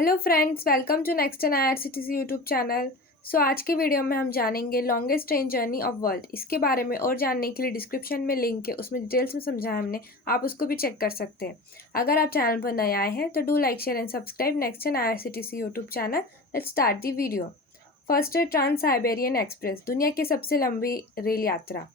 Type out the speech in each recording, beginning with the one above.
Hello friends, welcome to next N IRCTC YouTube channel. आज के video में हम जानेंगे longest train journey of world. इसके बारे में और जानने के लिए डिस्क्रिप्शन में लिंक है, उसमें डिटेल्स में समझाया हमने, आप उसको भी चेक कर सकते हैं। अगर आप चैनल पर नए आए हैं तो do like share and subscribe next N IRCTC YouTube channel. Let's start the video. First है ट्रांस साइबेरियन एक्सप्रेस, दुनिया की सबसे लंबी रेल यात्रा।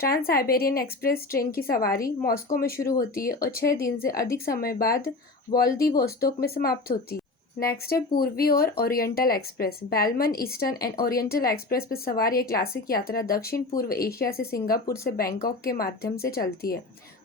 ट्रांस साइबेरियन एक्सप्रेस ट्रेन की सवारी मॉस्को में शुरू होती है और 6 दिन से अधिक समय बाद व्लादिवोस्तोक में समाप्त होती है। नेक्स्ट है पूर्वी और oriental express. Bellman eastern and oriental express पर सवार ये क्लासिक यात्रा दक्षिण पूर्व एशिया से सिंगापुर से बैंकॉक के माध्यम से चलती है।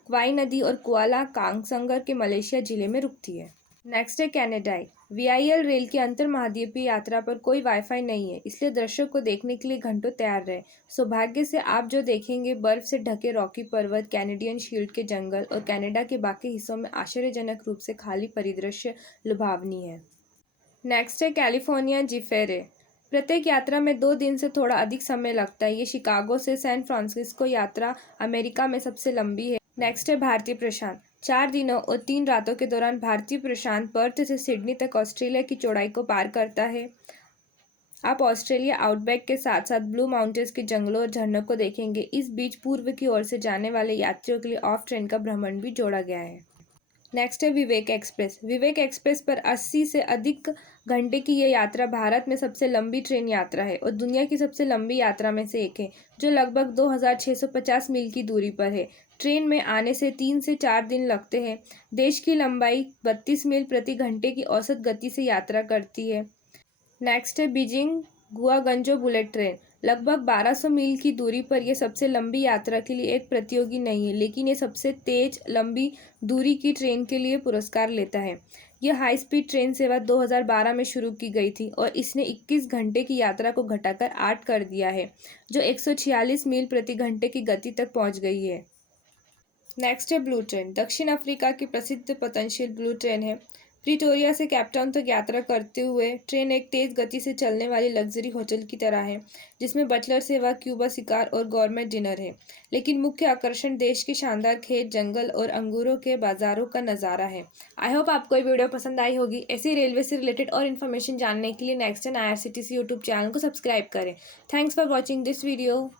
क्वाई नदी और कुआला कांगसंगर के मलेशिया जिले में रुकती है। नेक्स्ट है कैनेडाई। वीआईएल रेल की अंतर महाद्वीपीय यात्रा पर कोई वाईफाई नहीं है, इसलिए दर्शक को देखने के लिए घंटों तैयार रहे। सौभाग्य से आप जो देखेंगे बर्फ से ढके रॉकी पर्वत, कैनेडियन शील्ड के जंगल और कनाडा के बाकी हिस्सों में आश्चर्यजनक रूप से खाली परिदृश्य लुभावनी है। नेक्स्ट है कैलिफोर्निया जिफेरे। प्रत्येक यात्रा में 2 दिन से थोड़ा अधिक समय लगता है। ये शिकागो से सैन फ्रांसिस्को यात्रा अमेरिका में सबसे लंबी है। नेक्स्ट है भारतीय प्रशांत। 4 दिनों और 3 रातों के दौरान भारतीय प्रशांत पर्थ से सिडनी तक ऑस्ट्रेलिया की चौड़ाई को पार करता है। आप ऑस्ट्रेलिया आउटबैक के साथ साथ ब्लू माउंटेन्स के जंगलों और झरनों को देखेंगे। इस बीच पूर्व की ओर से जाने वाले यात्रियों के लिए ऑफ ट्रेन का भ्रमण भी जोड़ा गया है। नेक्स्ट है विवेक एक्सप्रेस। विवेक एक्सप्रेस पर 80 से अधिक घंटे की यह यात्रा भारत में सबसे लंबी ट्रेन यात्रा है और दुनिया की सबसे लंबी यात्रा में से एक है, जो लगभग 2650 मील की दूरी पर है। ट्रेन में आने से 3 से 4 दिन लगते हैं। देश की लंबाई 32 मील प्रति घंटे की औसत गति से यात्रा करती है। नेक्स्ट है बीजिंग गुआगंजो बुलेट ट्रेन। लगभग 1200 मील की दूरी पर यह सबसे लंबी यात्रा के लिए एक प्रतियोगी नहीं है, लेकिन ये सबसे तेज लंबी दूरी की ट्रेन के लिए पुरस्कार लेता है। यह हाई स्पीड ट्रेन सेवा 2012 में शुरू की गई थी और इसने 21 घंटे की यात्रा को घटाकर 8 कर दिया है, जो 146 मील प्रति घंटे की गति तक पहुंच गई है। नेक्स्ट है ब्लू ट्रेन। दक्षिण अफ्रीका की प्रसिद्ध पतनशील ब्लू ट्रेन है। प्रिटोरिया से कैपटाउन तक यात्रा करते हुए ट्रेन एक तेज गति से चलने वाली लग्जरी होटल की तरह है, जिसमें बटलर सेवा, क्यूबा शिकार और गौरमेट डिनर है। लेकिन मुख्य आकर्षण देश के शानदार खेत, जंगल और अंगूरों के बाजारों का नज़ारा है। आई होप आपको ये वीडियो पसंद आई होगी। ऐसी रेलवे से रिलेटेड और इन्फॉर्मेशन जानने के लिए next N IRCTC YouTube channel को सब्सक्राइब करें। Thanks for watching this video.